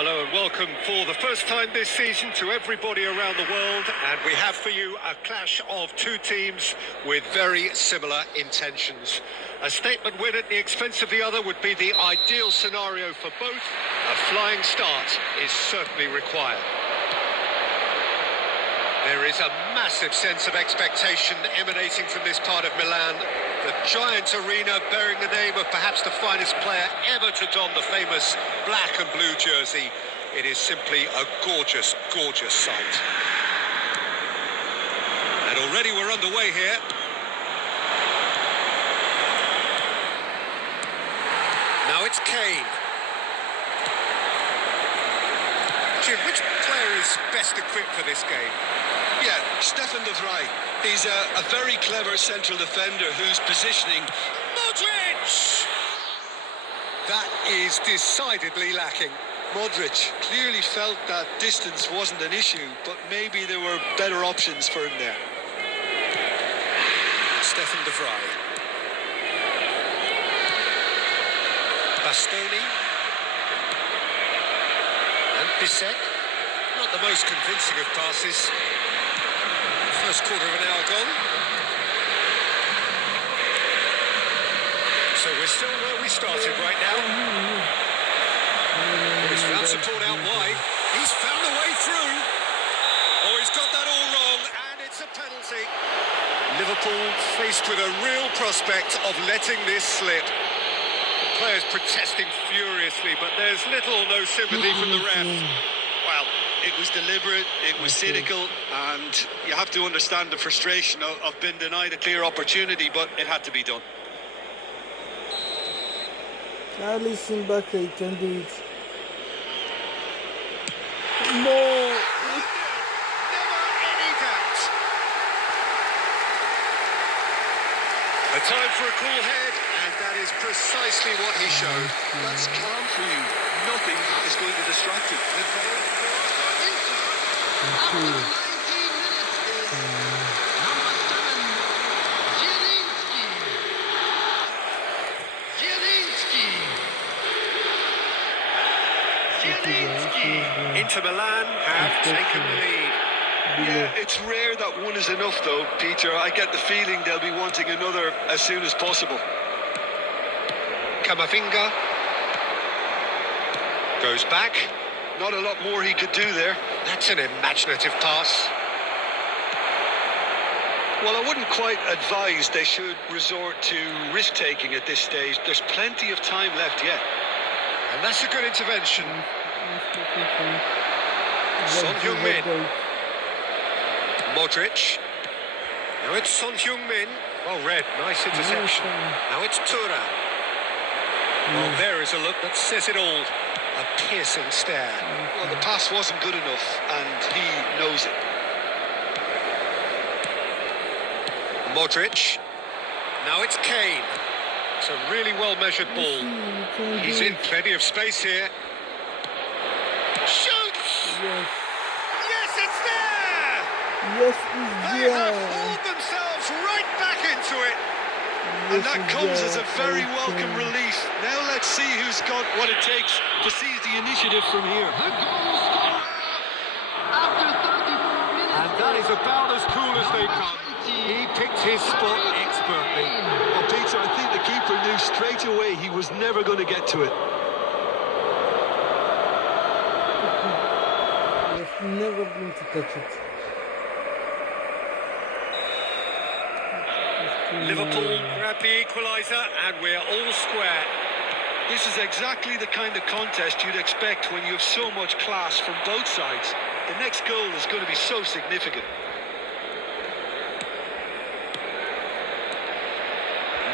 Hello and welcome for the first time this season to everybody around the world, and we have for you a clash of two teams with very similar intentions. A statement win at the expense of the other would be the ideal scenario for both. A flying start is certainly required. There is a massive sense of expectation emanating from this part of Milan. The giant arena bearing the name of perhaps the finest player ever to don the famous black and blue jersey. It is simply a gorgeous, gorgeous sight. And already we're underway here. Now it's Kane. Jim, which player is best equipped for this game? Yeah, Stefan de Vrij. He's a very clever central defender whose positioning... Modric! That is decidedly lacking. Modric clearly felt that distance wasn't an issue, but maybe there were better options for him there. Stefan de Vrij. Bastoni. And Bissek. Not the most convincing of passes. First quarter of an hour gone. So we're still where we started right now. He's found support out wide. He's found a way through. Oh, he's got that all wrong, and it's a penalty. Liverpool faced with a real prospect of letting this slip. The players protesting furiously, but there's little or no sympathy from the ref. Well, it was deliberate, it was cynical, and you have to understand the frustration of being denied a clear opportunity, but it had to be done. Alisson back, I can do it. No! Never any doubt. A time for a cool head, and that is precisely what he showed. That's calm for you. Nothing is going to distract you. After 19 minutes is number 7, Zielinski. Inter Milan have taken the lead. Yeah, it's rare that one is enough though, Peter. I get the feeling they'll be wanting another as soon as possible. Camavinga goes back. Not a lot more he could do there. That's an imaginative pass. Well, I wouldn't quite advise they should resort to risk-taking at this stage. There's plenty of time left yet. And that's a good intervention. Son Heung-min. Modric. Now it's Son Heung-min. Well read, nice interception. Now it's Thuram. Well, there is a look that says it all. A piercing stare. Well, the pass wasn't good enough, and he knows it. Modric. Now it's Kane. It's a really well-measured ball. He's in plenty of space here. Shoots! Yes, Yes, it's there! yes, They have hauled themselves right back into it. And that comes as a very welcome relief. Now let's see who's got what it takes to seize the initiative from here. The goal scorer after 34 minutes. And that is about as cool as they come. He picked his spot expertly. Well, Peter, I think the keeper knew straight away he was never going to get to it. I've never been to touch it. Liverpool grab the equaliser, and we're all square. This is exactly the kind of contest you'd expect when you have so much class from both sides. The next goal is going to be so significant.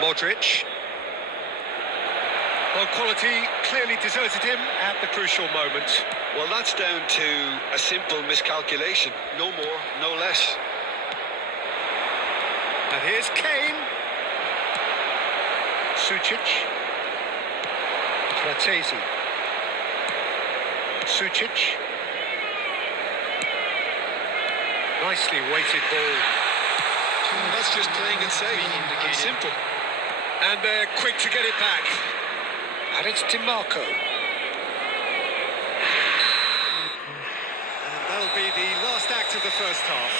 Modric. Well, quality clearly deserted him at the crucial moment. Well, that's down to a simple miscalculation. No more, no less. And here's Kane. Sucic. Fratesi. Sucic. Nicely weighted ball. That's just playing it safe. And simple. And they're quick to get it back. And it's DiMarco. be the last act of the first half.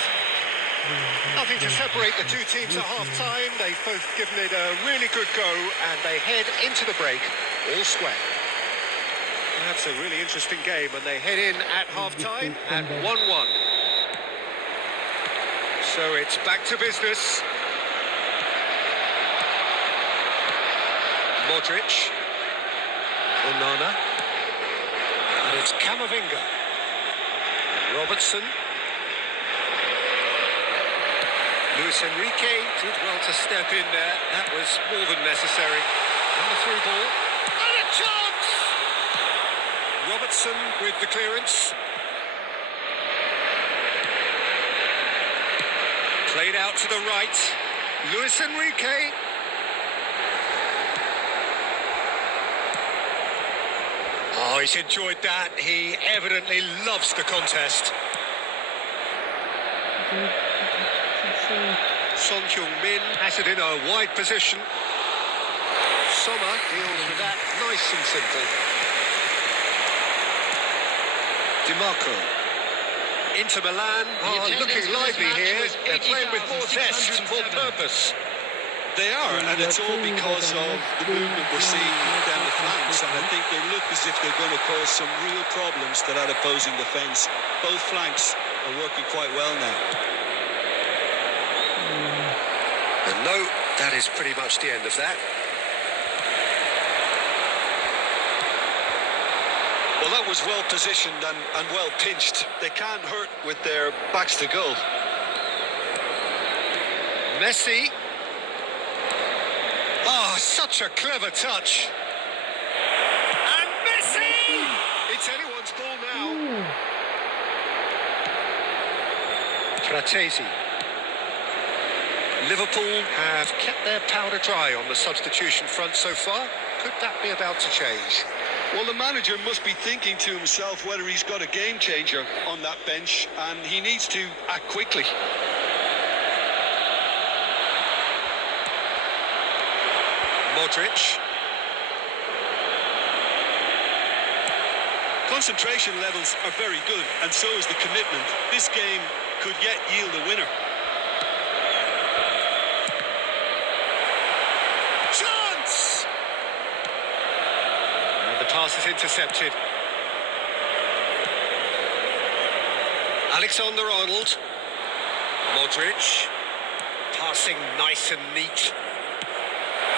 Nothing to separate the two teams at half-time. They've both given it a really good go, and they head into the break all square. That's a really interesting game, and they head in at half-time at 1-1. So it's back to business. Modric. Onana. And it's Camavinga. Robertson. Luis Enrique did well to step in there. That was more than necessary. And the through ball. And a chance! Robertson with the clearance. Played out to the right. Luis Enrique. Oh, he's enjoyed that. He evidently loves the contest. Son Heung-min has it in a wide position. Sommer deals with that nice and simple. DiMarco. Inter Milan are looking lively here. They're playing with more zest, more purpose. They are, and it's all because of the movement we're seeing down the flanks, and I think they look as if they're going to cause some real problems to that opposing defence. Both flanks are working quite well now. And no, that is pretty much the end of that. Well, that was well positioned and well pinched. They can't hurt with their backs to goal. Messi. Oh, such a clever touch. And Messi! It's anyone's ball now. Fratesi. Liverpool have kept their powder dry on the substitution front so far. Could that be about to change? Well, the manager must be thinking to himself whether he's got a game changer on that bench, and he needs to act quickly. Modric. Concentration levels are very good, and so is the commitment. This game could yet yield a winner. Chance! And the pass is intercepted. Alexander-Arnold. Modric. Passing nice and neat.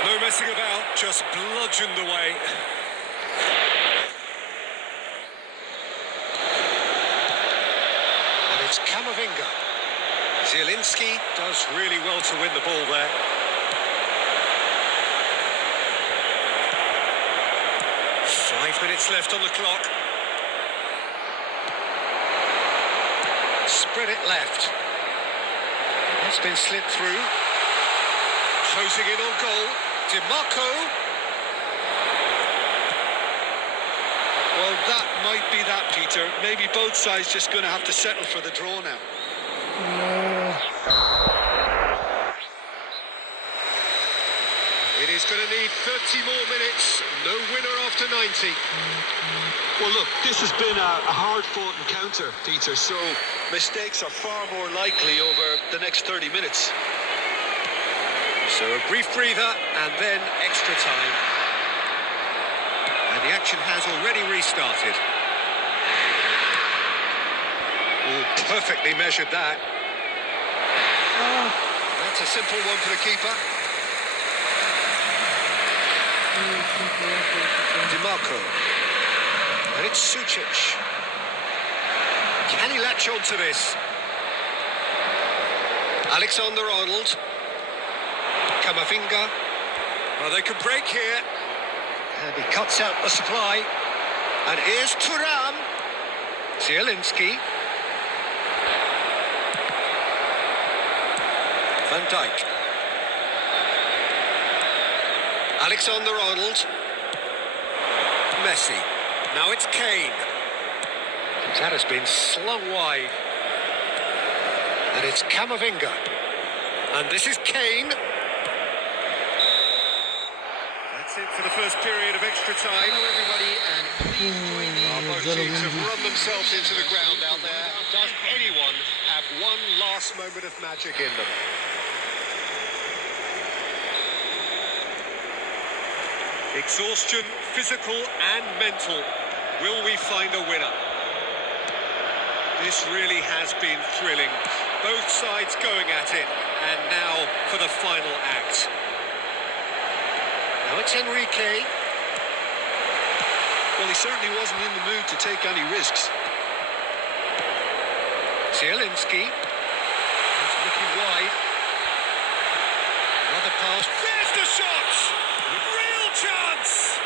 No messing about, just bludgeoned away. And it's Camavinga. Zielinski does really well to win the ball there. Five minutes left on the clock. Spread it left. It's been slipped through. Closing in on goal. DiMarco. Well, that might be that, Peter. Maybe both sides just going to have to settle for the draw now. It is going to need 30 more minutes. No winner after 90. Well, look, this has been a hard-fought encounter, Peter, so mistakes are far more likely over the next 30 minutes. So a brief breather and then extra time. And the action has already restarted. Oh, perfectly measured that. That's a simple one for the keeper. DiMarco. And it's Sucic. Can he latch on to this? Alexander-Arnold. Camavinga. Well, they could break here. And he cuts out the supply. And here's Thuram. Zielinski. Van Dijk. Alexander-Arnold. Messi. Now it's Kane. That has been slung wide. And it's Camavinga. And this is Kane. That's it for the first period of extra time. Hello, everybody, and please join me. Both teams have run themselves into the ground out there. one last moment of magic in them. Exhaustion, physical and mental. Will we find a winner? This really has been thrilling. Both sides going at it. And now for the final act. Now it's Enrique. Well, he certainly wasn't in the mood to take any risks. Zielinski. He's looking wide. Another pass. There's the shot! Real chance!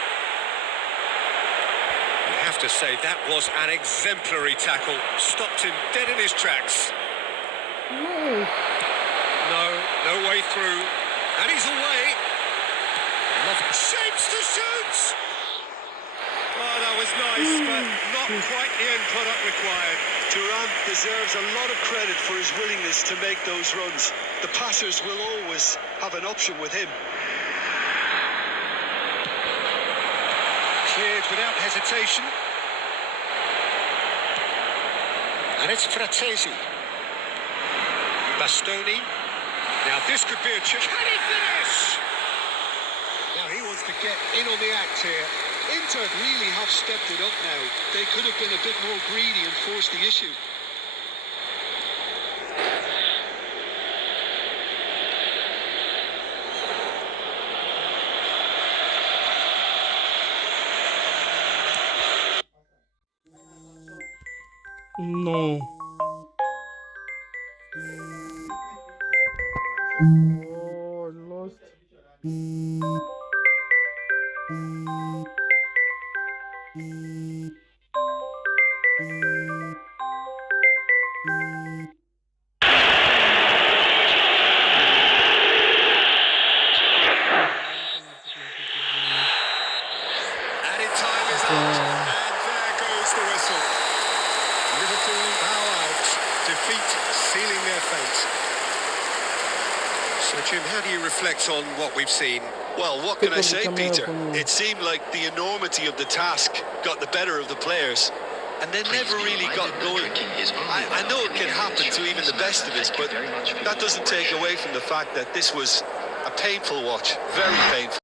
You have to say that was an exemplary tackle. Stopped him dead in his tracks. No. No way through. And he's away. Shapes to shoot! Oh, that was nice, but not quite the end product required. Durant deserves a lot of credit for his willingness to make those runs. The passers will always have an option with him. Cleared without hesitation. And it's Frattesi. Bastoni. Now this could be a chance. Can he finish? Now he wants to get in on the act here. Inter really have stepped it up now. They could have been a bit more greedy and forced the issue. No. Oh, I lost. Added time is up, and there goes the whistle. Liverpool bow out, defeat sealing their fate. So Jim, how do you reflect on what we've seen? Well, what can I Pick say, up the camera Peter? from you. It seemed like the enormity of the task got the better of the players, and they never really got going. I know it can happen to even the best of us, but that doesn't take away from the fact that this was a painful watch, very painful.